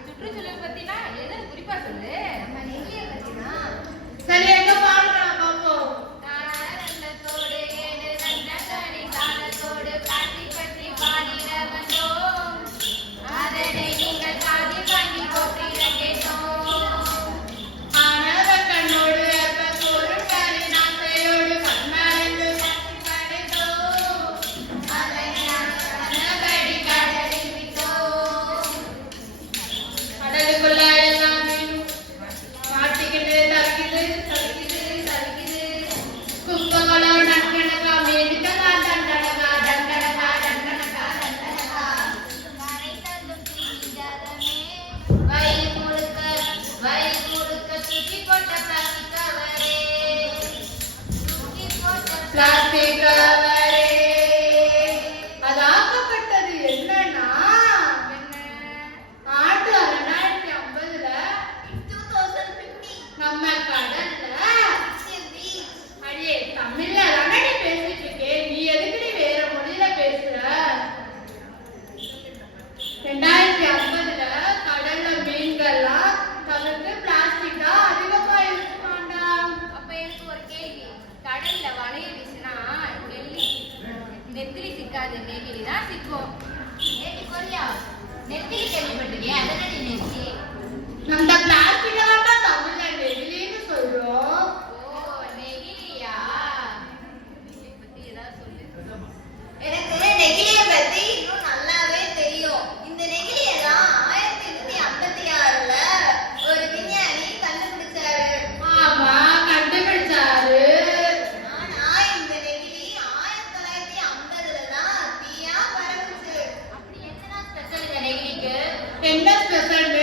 சுற்றுச்சூழல் பத்தினா எது குறிப்பா சொல்லு? நம்ம நெல்லியை பத்தினா சரி நெத்திலி கேள்விப்பட்டிருக்கேன் அதனால நெத்தி hacerme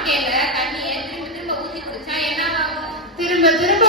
வாடிக்கையில தண்ணியை திரும்ப திரும்ப ஊத்தி குடிச்சா என்ன ஆகும் திரும்ப திரும்ப